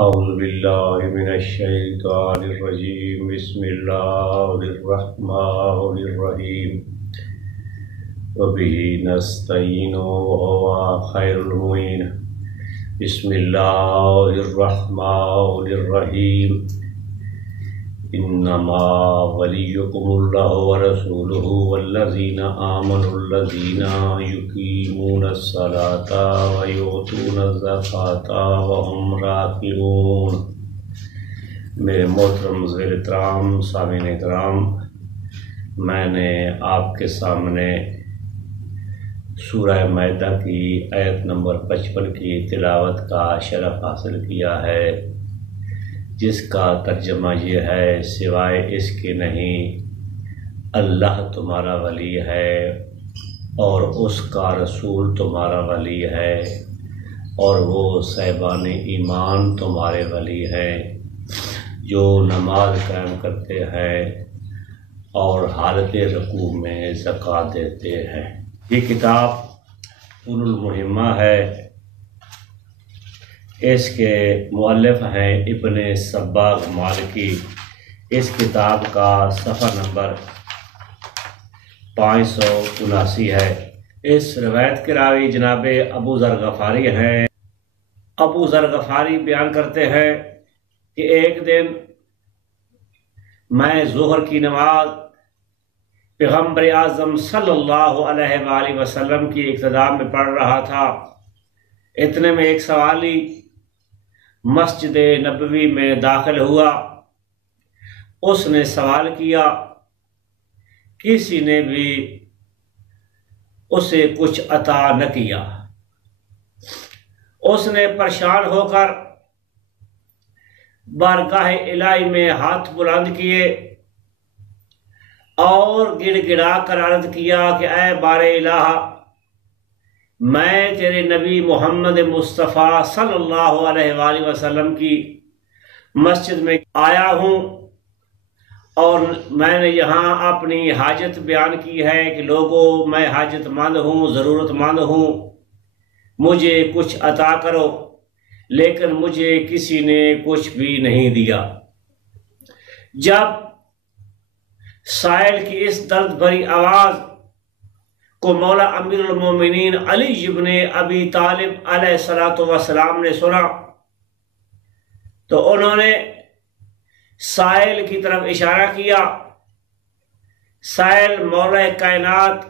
أعوذ بالله من الشيطان الرجيم. بسم الله الرحمن الرحيم. وبه نستعين وهو خير المعين. بسم الله الرحمن الرحيم. إنما وليكم الله ورسوله والذين آمنوا الذين يقيمون الصلاة ويؤتون الزكاة وهم راكعون. میرے محترم ذویل احترام سامعین اکرام، میں نے آپ کے سامنے سورہ مائدہ کی آیت نمبر 55 کی تلاوت کا شرف حاصل کیا ہے، جس کا ترجمہ یہ ہے: سوائے اس کے نہیں اللہ تمہارا ولی ہے اور اس کا رسول تمہارا ولی ہے، اور وہ صاحبان ایمان تمہارے ولی ہیں جو نماز قائم کرتے ہیں اور حالت رکوع میں زکوٰۃ دیتے ہیں۔ یہ کتاب ان المہمہ ہے، اس کے مؤلف ہیں ابن صباغ مالکی۔ اس کتاب کا صفحہ نمبر 579 ہے۔ اس روایت کے راوی جناب ابو ذر غفاری ہیں۔ ابو ذر غفاری بیان کرتے ہیں کہ ایک دن میں ظہر کی نماز پیغمبر اعظم صلی اللہ علیہ وآلہ وسلم کی اقتداء میں پڑھ رہا تھا۔ اتنے میں ایک سوالی مسجد نبوی میں داخل ہوا۔ اس نے سوال کیا، کسی نے بھی اسے کچھ عطا نہ کیا۔ اس نے پریشان ہو کر بارگاہ الہی میں ہاتھ بلند کیے اور گڑ گڑا کر عرض کیا کہ اے بار الہ، میں تیرے نبی محمد مصطفیٰ صلی اللہ علیہ وآلہ وسلم کی مسجد میں آیا ہوں اور میں نے یہاں اپنی حاجت بیان کی ہے کہ لوگوں، میں حاجت مند ہوں، ضرورت مند ہوں، مجھے کچھ عطا کرو، لیکن مجھے کسی نے کچھ بھی نہیں دیا۔ جب سائل کی اس درد بھری آواز کو مولا امیر المومنین علی ابن ابی طالب علیہ السلام نے سنا تو انہوں نے سائل کی طرف اشارہ کیا۔ سائل مولا کائنات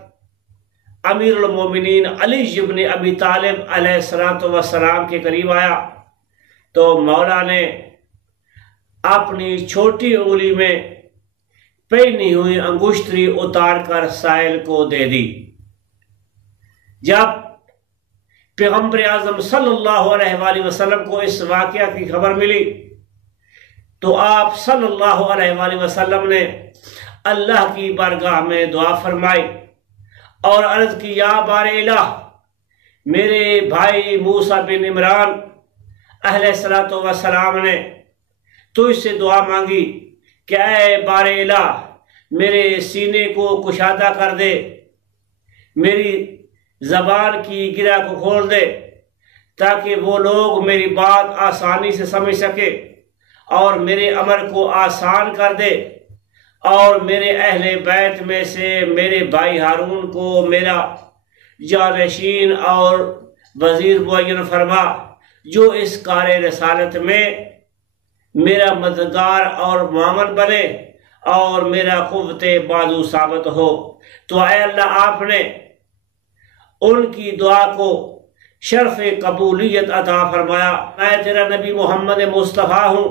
امیر المومنین علی ابن ابی طالب علیہ السلام کے قریب آیا تو مولا نے اپنی چھوٹی انگلی میں پہنی ہوئی انگشتری اتار کر سائل کو دے دی۔ جب پیغمبر اعظم صلی اللہ علیہ وآلہ وسلم کو اس واقعہ کی خبر ملی تو آپ صلی اللہ علیہ وآلہ وسلم نے اللہ کی بارگاہ میں دعا فرمائی اور عرض کی، یا بار الہ، میرے بھائی موسیٰ بن عمران علیہ السلام نے تجھ سے دعا مانگی کہ اے بار الہ، میرے سینے کو کشادہ کر دے، میری زبان کی گرہ کو کھول دے تاکہ وہ لوگ میری بات آسانی سے سمجھ سکے اور میرے امر کو آسان کر دے، اور میرے اہل بیت میں سے میرے بھائی ہارون کو میرا جانشین اور وزیر معین فرما، جو اس کار رسالت میں میرا مددگار اور معاون بنے اور میرا قوت بازو ثابت ہو۔ تو اے اللہ، آپ نے ان کی دعا کو شرف قبولیت عطا فرمایا۔ میں تیرا نبی محمد مصطفیٰ ہوں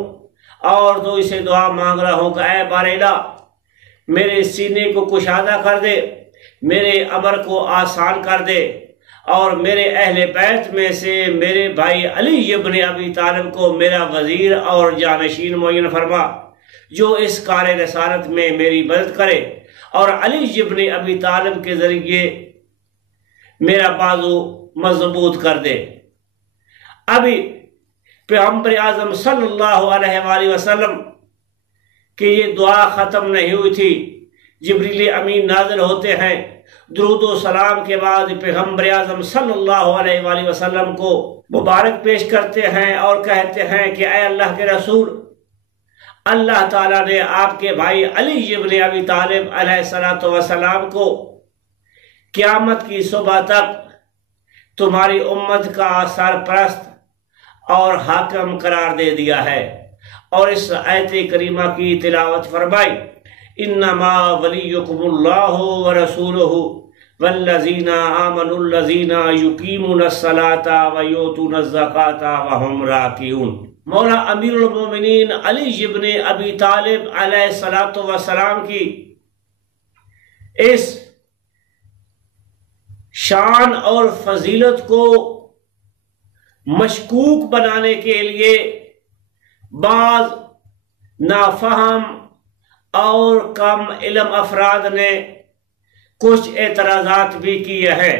اور تو اسے دعا مانگ رہا ہوں کہ اے بار الہ، میرے سینے کو کشادہ کر دے، میرے امر کو آسان کر دے، اور میرے اہل بیت میں سے میرے بھائی علی ابن ابی طالب کو میرا وزیر اور جانشین معین فرما، جو اس کار رسالت میں میری مدد کرے اور علی ابن ابی طالب کے ذریعے میرا بازو مضبوط کر دے۔ ابھی پیغمبر اعظم صلی اللہ علیہ وآلہ وسلم کہ یہ دعا ختم نہیں ہوئی تھی جبریل امین نازل ہوتے ہیں، درود و سلام کے بعد پیغمبر اعظم صلی اللہ علیہ وآلہ وسلم کو مبارک پیش کرتے ہیں اور کہتے ہیں کہ اے اللہ کے رسول، اللہ تعالیٰ نے آپ کے بھائی علی ابن ابی طالب علیہ السلام کو قیامت کی صبح تک تمہاری امت کا سرپرست اور حاکم قرار دے دیا ہے، اور اس آیت کریمہ کی تلاوت فرمائی، انما ولیکم اللہ ورسولہ والذین آمنوا الذین یقیمون الصلاة ویؤتون الزکاة وہم راکعون۔ مولا امیر المومنین علی ابن ابی طالب علیہ السلام کی اس شان اور فضیلت کو مشکوک بنانے کے لیے بعض نافہم اور کم علم افراد نے کچھ اعتراضات بھی کیے ہیں۔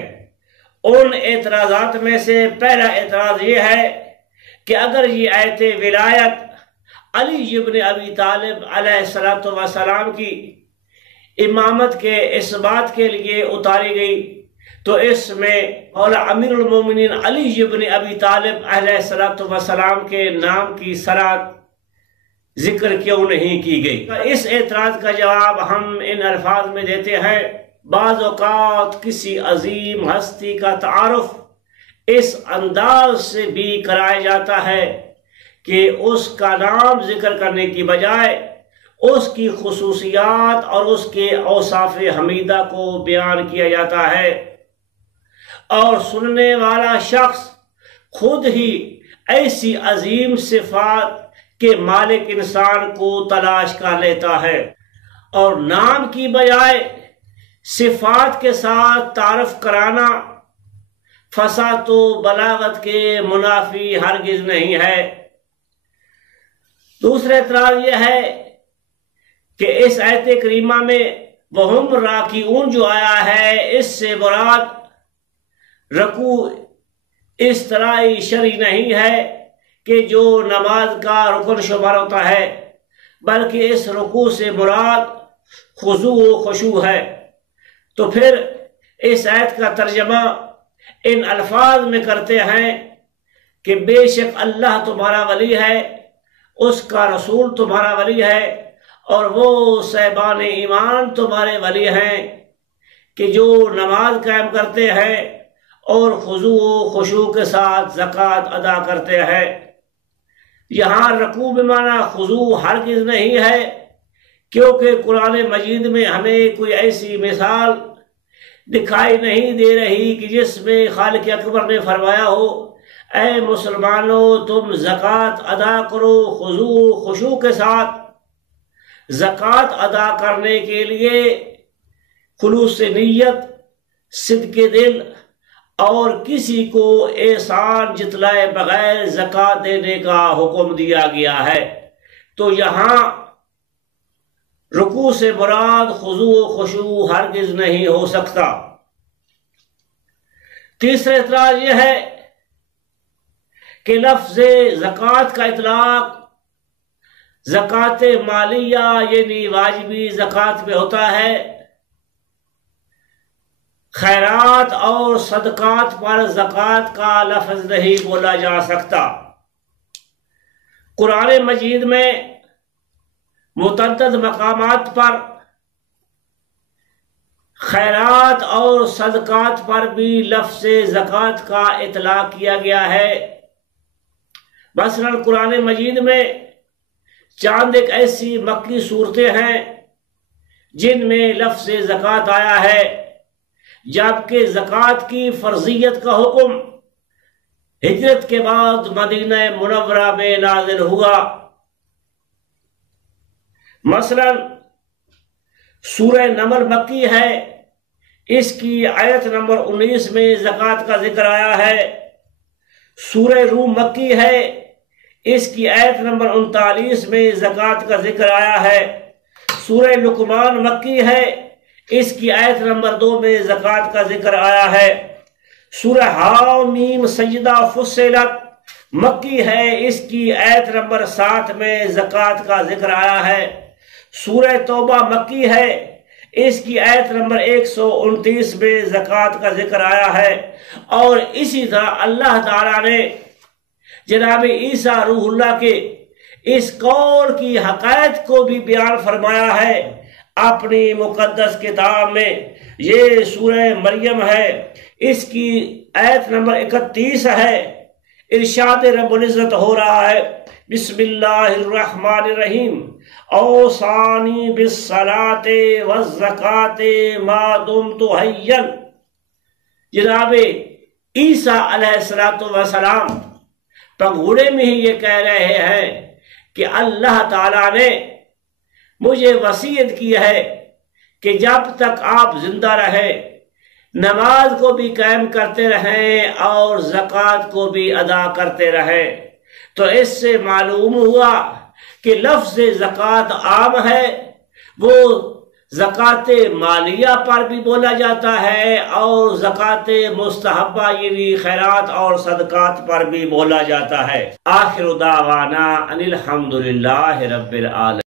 ان اعتراضات میں سے پہلا اعتراض یہ ہے کہ اگر یہ آیت ولایت علی ابن ابی طالب علیہ السلام کی امامت کے اس بات کے لیے اتاری گئی تو اس میں مولا امیر المومنین علی ابن ابی طالب علیہ السلام کے نام کی سرات ذکر کیوں نہیں کی گئی؟ اس اعتراض کا جواب ہم ان الفاظ میں دیتے ہیں، بعض اوقات کسی عظیم ہستی کا تعارف اس انداز سے بھی کرایا جاتا ہے کہ اس کا نام ذکر کرنے کی بجائے اس کی خصوصیات اور اس کے اوصاف حمیدہ کو بیان کیا جاتا ہے، اور سننے والا شخص خود ہی ایسی عظیم صفات کے مالک انسان کو تلاش کر لیتا ہے، اور نام کی بجائے صفات کے ساتھ تعارف کرانا فصاحت و بلاغت کے منافی ہرگز نہیں ہے۔ دوسرا اعتراض یہ ہے کہ اس آیت کریمہ میں وہم راکعون جو آیا ہے، اس سے مراد رکوع اس طرح شرعی نہیں ہے کہ جو نماز کا رکن شمار ہوتا ہے، بلکہ اس رکوع سے مراد خضوع و خشوع ہے۔ تو پھر اس آیت کا ترجمہ ان الفاظ میں کرتے ہیں کہ بے شک اللہ تمہارا ولی ہے، اس کا رسول تمہارا ولی ہے، اور وہ صاحبان ایمان تمہارے ولی ہیں کہ جو نماز قائم کرتے ہیں اور خضوع و خشوع کے ساتھ زکوٰۃ ادا کرتے ہیں۔ یہاں رکوع بمعنی خضوع ہرگز نہیں ہے، کیونکہ قرآن مجید میں ہمیں کوئی ایسی مثال دکھائی نہیں دے رہی کہ جس میں خالق اکبر نے فرمایا ہو اے مسلمانوں تم زکوٰۃ ادا کرو خضوع و خشوع کے ساتھ۔ زکوٰۃ ادا کرنے کے لیے خلوص نیت، صدق دل اور کسی کو احسان جتلائے بغیر زکوٰۃ دینے کا حکم دیا گیا ہے۔ تو یہاں رکوع سے مراد خضوع و خشوع ہرگز نہیں ہو سکتا۔ تیسرا اعتراض یہ ہے کہ لفظ زکوٰۃ کا اطلاق زکوٰۃ مالیہ یعنی واجبی زکوٰۃ میں ہوتا ہے، خیرات اور صدقات پر زکوٰۃ کا لفظ نہیں بولا جا سکتا۔ قرآن مجید میں متعدد مقامات پر خیرات اور صدقات پر بھی لفظ زکوٰۃ کا اطلاق کیا گیا ہے۔ مثلاً قرآن مجید میں چاند ایک ایسی مکی صورتیں ہیں جن میں لفظ زکوٰۃ آیا ہے، جبکہ زکوٰۃ کی فرضیت کا حکم ہجرت کے بعد مدینہ منورہ میں نازل ہوا۔ مثلاً سورہ نمل مکی ہے، اس کی آیت نمبر 19 میں زکوٰۃ کا ذکر آیا ہے۔ سورہ روم مکی ہے، اس کی آیت نمبر 39 میں زکوٰۃ کا ذکر آیا ہے۔ سورہ لقمان مکی ہے، اس کی آیت نمبر 2 میں زکوٰۃ کا ذکر آیا ہے۔ سورہ حامیم سجدہ فصلت مکی ہے، اس کی آیت نمبر 7 میں زکوٰۃ کا ذکر آیا ہے۔ سورہ توبہ مکی ہے، اس کی آیت نمبر 129 میں زکوٰۃ کا ذکر آیا ہے، اور اسی طرح اللہ تعالیٰ نے جناب عیسیٰ روح اللہ کے اس قول کی حقائق کو بھی بیان فرمایا ہے اپنی مقدس کتاب میں۔ یہ سورہ مریم ہے، اس کی آیت نمبر 31 ہے، ارشاد رب العزت ہو رہا ہے، بسم اللہ الرحمن الرحیم، اوصانی بالصلاۃ والزکاۃ ما دمت حیا۔ جناب عیسیٰ علیہ السلام پگھوڑے میں ہی یہ کہہ رہے ہیں کہ اللہ تعالیٰ نے مجھے وصیت کی ہے کہ جب تک آپ زندہ رہیں نماز کو بھی قائم کرتے رہیں اور زکوٰۃ کو بھی ادا کرتے رہیں۔ تو اس سے معلوم ہوا کہ لفظ زکوٰۃ عام ہے، وہ زکوٰۃ مالیہ پر بھی بولا جاتا ہے اور زکوٰۃ مستحبہ یعنی خیرات اور صدقات پر بھی بولا جاتا ہے۔ آخر دعوانا ان الحمد للہ رب العالمین۔